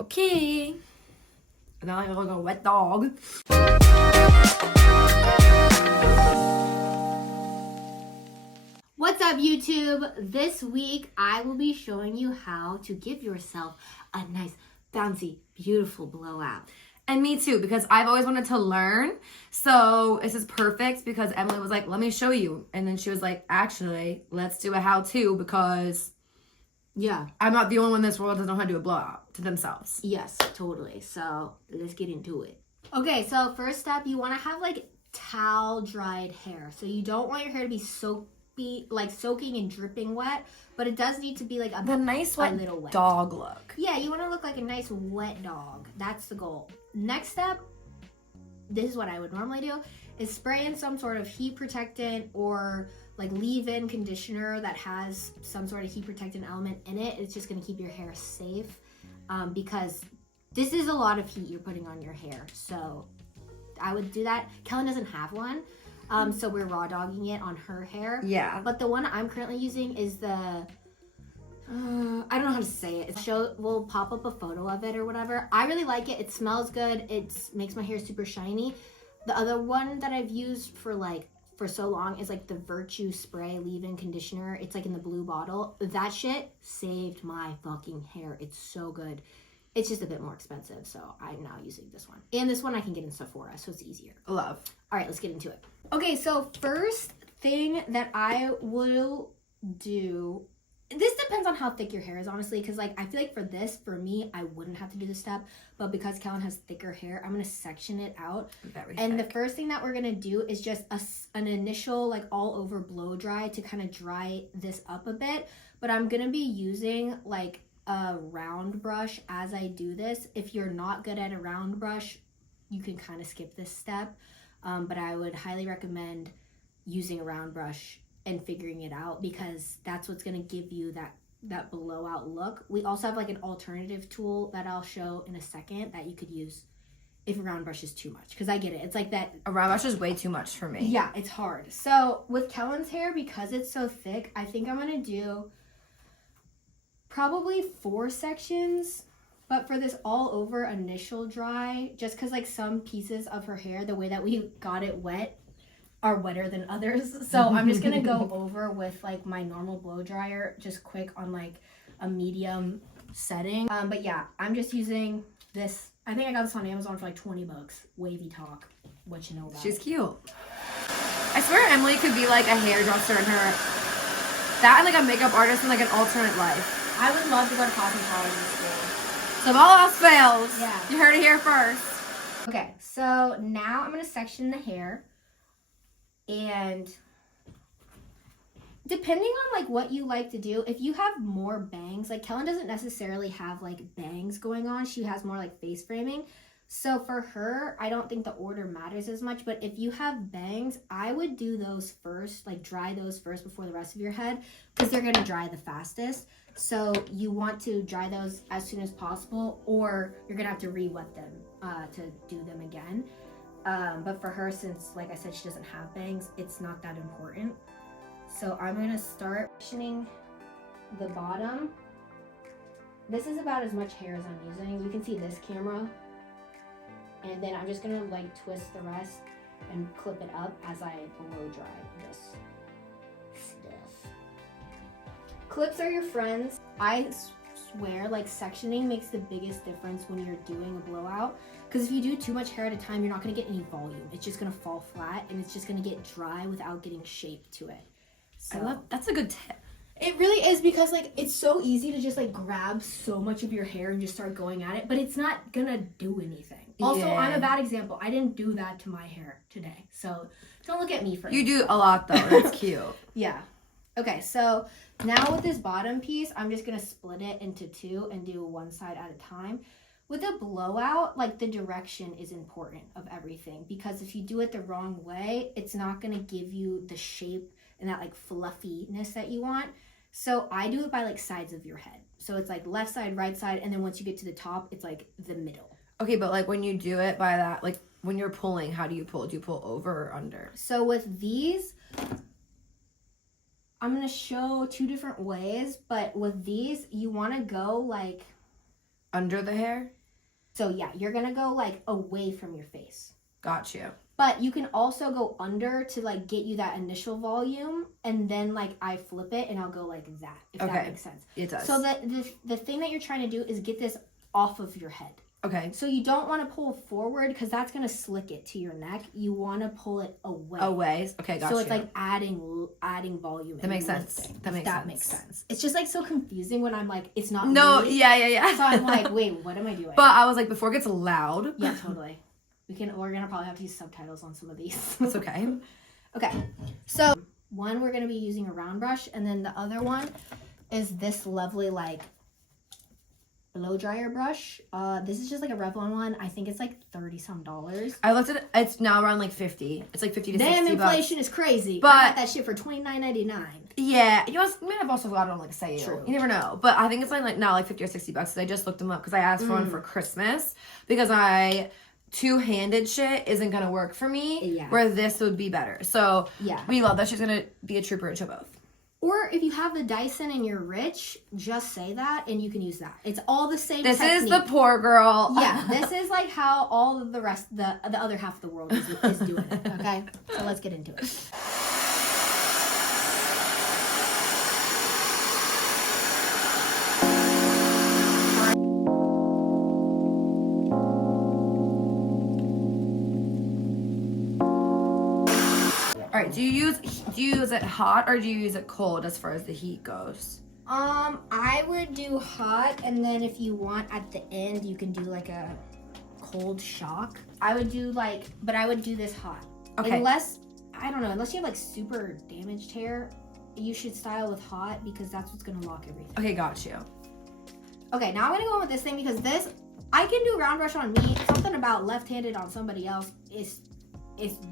Okay. Now I look like a wet dog. What's up, YouTube? This week, I will be showing you how to give yourself a nice, bouncy, beautiful blowout. And me too, because I've always wanted to learn. So this is perfect because Emily was like, let me show you. And then she was like, actually, let's do a how-to because I'm not the only one in this world that doesn't know how to do a blowout to themselves. Yes, totally. So let's get into it. Okay, so first step, you want to have like towel dried hair. So you don't want your hair to be soaking and dripping wet, but it does need to be like the nice wet little wet dog look. Yeah, you want to look like a nice wet dog. That's the goal. Next step, this is what I would normally do, is spray in some sort of heat protectant or like leave-in conditioner that has some sort of heat protectant element in it. It's just going to keep your hair safe because this is a lot of heat you're putting on your hair. So I would do that. Kellen doesn't have one. So we're raw dogging it on her hair. Yeah. But the one I'm currently using is the, I don't know how to say it. We'll pop up a photo of it or whatever. I really like it. It smells good. It makes my hair super shiny. The other one that I've used for so long is like the Virtue Spray leave-in conditioner. It's like in the blue bottle. That shit saved my fucking hair. It's so good. It's just a bit more expensive, so I'm now using this one. And this one I can get in Sephora, so it's easier. Love. All right, let's get into it. Okay, so first thing that I will do, this depends on how thick your hair is, honestly, because like I feel like for me, I wouldn't have to do this step, but because Kellen has thicker hair, I'm gonna section it out. The first thing that we're gonna do is just an initial like all over blow dry to kind of dry this up a bit, but I'm gonna be using like a round brush as I do this. If you're not good at a round brush, you can kind of skip this step, but I would highly recommend using a round brush and figuring it out because that's what's going to give you that blowout look. We also have like an alternative tool that I'll show in a second that you could use if a round brush is too much, because I get it. It's like that. A round brush is way too much for me. Yeah, it's hard. So with Kellen's hair, because it's so thick, I think I'm going to do probably 4 sections, but for this all over initial dry, just because like some pieces of her hair, the way that we got it wet, are wetter than others. So I'm just gonna go over with like my normal blow dryer, just quick on like a medium setting. But yeah, I'm just using this. I think I got this on Amazon for like $20. Wavy Talk. What you know about? She's cute. I swear Emily could be like a hairdresser in her. That and like a makeup artist in like an alternate life. I would love to go to cosmetology school. So if all else fails, yeah, you heard it here first. Okay, so now I'm gonna section the hair, and depending on like what you like to do, if you have more bangs, like Kellen doesn't necessarily have like bangs going on, she has more like face framing. So for her, I don't think the order matters as much, but if you have bangs, I would do those first, like dry those first before the rest of your head, because they're gonna dry the fastest. So you want to dry those as soon as possible, or you're gonna have to re-wet them to do them again. But for her, since like I said, she doesn't have bangs, it's not that important. So I'm gonna start sectioning the bottom. This is about as much hair as I'm using. You can see this camera. And then I'm just gonna like twist the rest and clip it up as I blow dry this stuff. Clips are your friends. I swear, like sectioning makes the biggest difference when you're doing a blowout. Because if you do too much hair at a time, you're not gonna get any volume. It's just gonna fall flat and it's just gonna get dry without getting shape to it. So that's a good tip. It really is, because like it's so easy to just like grab so much of your hair and just start going at it, but it's not gonna do anything. Also, yeah. I'm a bad example. I didn't do that to my hair today, so don't look at me for You do a lot though. That's cute. Yeah. Okay, so now with this bottom piece, I'm just gonna split it into 2 and do one side at a time. With a blowout, like the direction is important of everything, because if you do it the wrong way, it's not gonna give you the shape and that like fluffiness that you want. So I do it by like sides of your head. So it's like left side, right side, and then once you get to the top, it's like the middle. Okay, but like when you do it by that, like when you're pulling, how do you pull? Do you pull over or under? So with these, I'm going to show 2 different ways, but with these, you want to go like Under the hair? So yeah, you're gonna go like away from your face. Got you. But you can also go under to like get you that initial volume, and then like I flip it and I'll go like that, if that makes sense. It does. So the thing that you're trying to do is get this off of your head. Okay. So you don't want to pull forward because that's going to slick it to your neck. You want to pull it away. Away. Okay, got you. So it's like adding volume. That makes sense. That makes sense. It's just like so confusing when I'm like, it's not No, me. yeah. So I'm like, wait, what am I doing? But I was like, before it gets loud. Yeah, totally. We're gonna probably have to use subtitles on some of these. That's okay. Okay. So one, we're gonna be using a round brush, and then the other one is this lovely like blow dryer brush. This is just like a Revlon one. I think it's like $30-some. I looked at it. It's now around like 50. It's like 50 to 60 Damn, bucks. inflation is crazy. But I got that shit for $29.99. Yeah, you may have also got it on like sale. True. You never know. But I think it's like now like 50 or 60 bucks. I just looked them up because I asked for one for Christmas because two-handed shit isn't gonna work for me. Yeah. Where this would be better. So yeah, we love that she's gonna be a trooper to both. Or if you have the Dyson and you're rich, just say that and you can use that. It's all the same This technique. is the poor girl. Yeah, this is like how all of the rest, the other half of the world is doing it, okay? So let's get into it. All right, do you use it hot or do you use it cold as far as the heat goes? I would do hot, and then if you want at the end, you can do like a cold shock. I would do this hot. Okay. Unless you have like super damaged hair, you should style with hot because that's what's gonna lock everything. Okay, got you. Okay, now I'm gonna go in with this thing because this, I can do round brush on me. Something about left-handed on somebody else is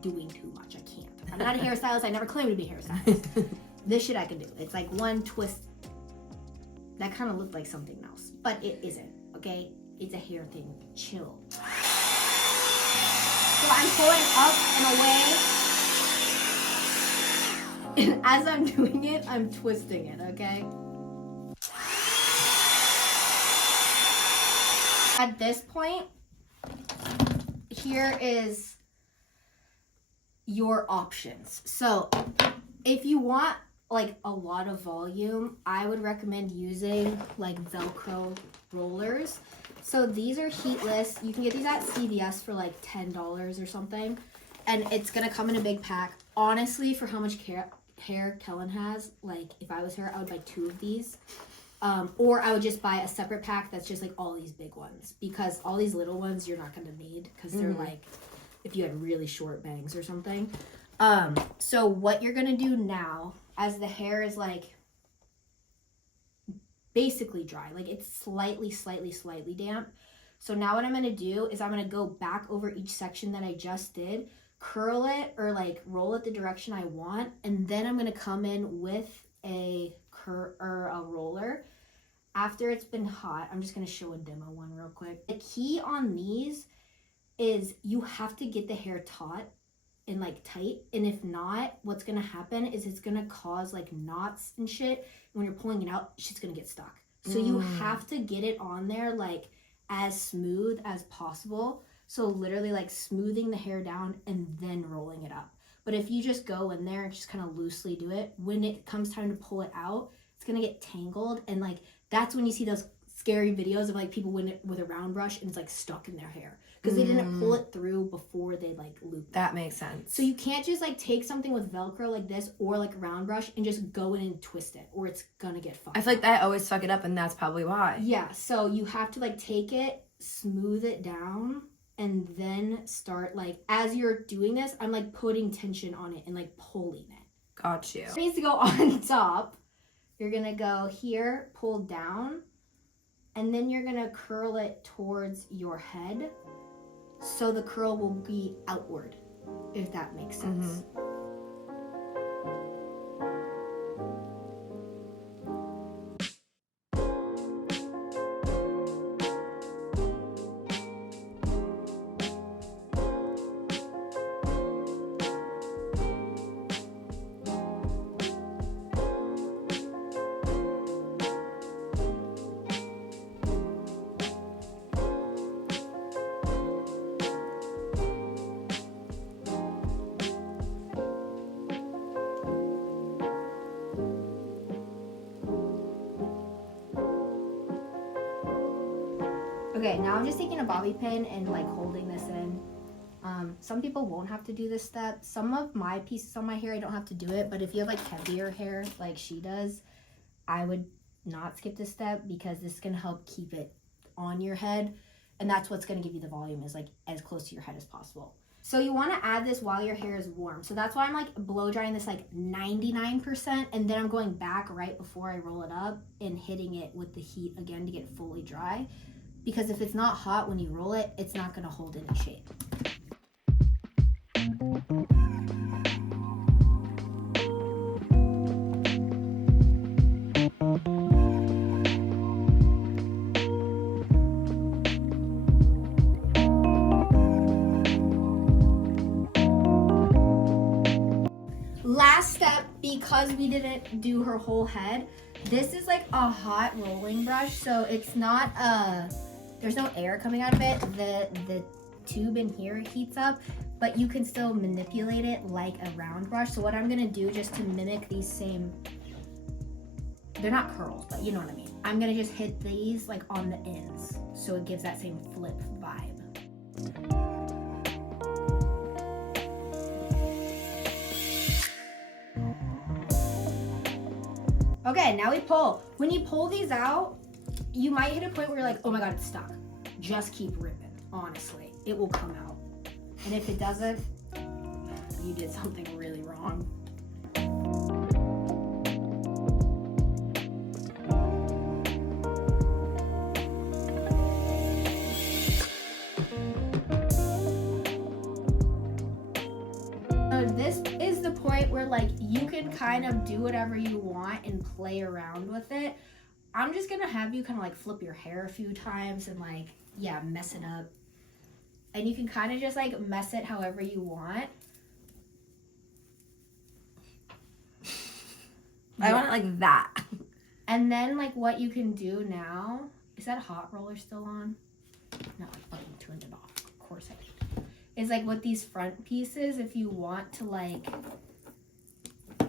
doing too much. I can't. I'm not a hairstylist. I never claimed to be a hairstylist. This shit I can do. It's like one twist. That kind of looked like something else, but it isn't, okay? It's a hair thing. Chill. So I'm pulling up and away. And as I'm doing it, I'm twisting it, okay? At this point, here is your options. So if you want like a lot of volume, I would recommend using like Velcro rollers. So these are heatless. You can get these at CVS for like $10 or something. And it's gonna come in a big pack. Honestly, for how much hair Kellen has, like if I was her, I would buy 2 of these. Or I would just buy a separate pack that's just like all these big ones. Because all these little ones you're not gonna need because they're like if you had really short bangs or something. So what you're gonna do now, as the hair is like basically dry, like it's slightly damp. So now what I'm gonna do is I'm gonna go back over each section that I just did, curl it or like roll it the direction I want, and then I'm gonna come in with a roller. After it's been hot, I'm just gonna show a demo one real quick. The key on these is you have to get the hair taut and like tight, and if not, what's gonna happen is it's gonna cause like knots and shit. When you're pulling it out, shit's gonna get stuck. So you have to get it on there like as smooth as possible. So literally like smoothing the hair down and then rolling it up. But if you just go in there and just kind of loosely do it, when it comes time to pull it out, it's gonna get tangled, and like that's when you see those scary videos of like people with a round brush and it's like stuck in their hair because they didn't pull it through before they like looped. That makes sense. So you can't just like take something with Velcro like this or like a round brush and just go in and twist it, or it's gonna get fucked. I feel like that always fuck it up, and that's probably why. Yeah, so you have to like take it, smooth it down, and then start like, as you're doing this, I'm like putting tension on it and like pulling it. Got you. It needs to go on top. You're gonna go here, pull down, and then you're gonna curl it towards your head. So the curl will be outward, if that makes sense. Okay, now I'm just taking a bobby pin and like holding this in. Some people won't have to do this step. Some of my pieces on my hair, I don't have to do it. But if you have like heavier hair like she does, I would not skip this step because this is going to help keep it on your head. And that's what's going to give you the volume, is like as close to your head as possible. So you want to add this while your hair is warm. So that's why I'm like blow drying this like 99%. And then I'm going back right before I roll it up and hitting it with the heat again to get it fully dry. Because if it's not hot when you roll it, it's not going to hold any shape. Last step, because we didn't do her whole head, this is like a hot rolling brush, so it's not there's no air coming out of it. The tube in here heats up, but you can still manipulate it like a round brush. So what I'm gonna do, just to mimic these same, they're not curls, but you know what I mean, I'm gonna just hit these like on the ends so it gives that same flip vibe. Okay, now we pull. When you pull these out, you might hit a point where you're like, oh my God, it's stuck. Just keep ripping, honestly. It will come out. And if it doesn't, you did something really wrong. This is the point where like you can kind of do whatever you want and play around with it. I'm just gonna have you kind of like flip your hair a few times and like, yeah, mess it up. And you can kind of just like mess it however you want. I want it like that. And then like what you can do now, is that hot roller still on? No, I fucking turned it off. Of course I did. Is like with these front pieces, if you want to like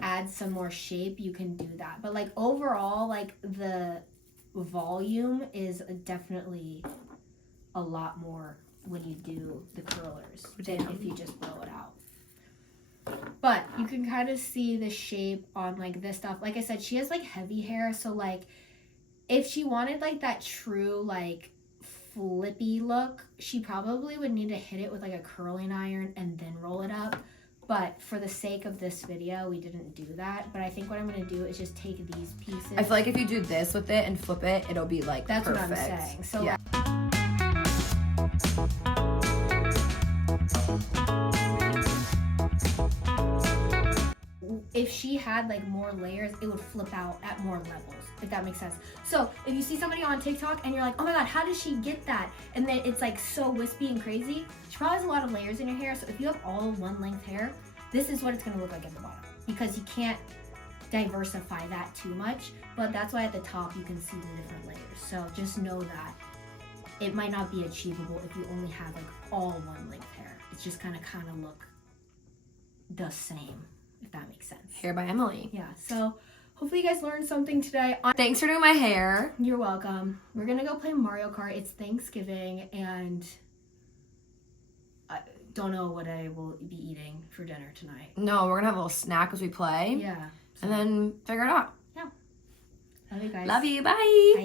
add some more shape, you can do that. But like overall, like the volume is definitely a lot more when you do the curlers than if you just blow it out. But you can kind of see the shape on like this stuff. Like I said, she has like heavy hair, so like if she wanted like that true like flippy look, she probably would need to hit it with like a curling iron and then roll it up. But for the sake of this video, we didn't do that. But I think what I'm going to do is just take these pieces. I feel like if you do this with it and flip it, it'll be like that's perfect. what I'm saying. So yeah. If she had like more layers, it would flip out at more levels, if that makes sense. So if you see somebody on TikTok and you're like, oh my God, how does she get that? And then it's like so wispy and crazy, she probably has a lot of layers in your hair. So if you have all one length hair, this is what it's gonna look like at the bottom, because you can't diversify that too much. But that's why at the top you can see the different layers. So just know that it might not be achievable if you only have like all one length hair. It's just kind of look the same, if that makes sense. Hair by Emily. Yeah, so hopefully you guys learned something today. Thanks for doing my hair. You're welcome. We're gonna go play Mario Kart. It's Thanksgiving and I don't know what I will be eating for dinner tonight. No, we're gonna have a little snack as we play. Yeah. And then figure it out. Yeah. Love you guys. Love you. Bye. Bye.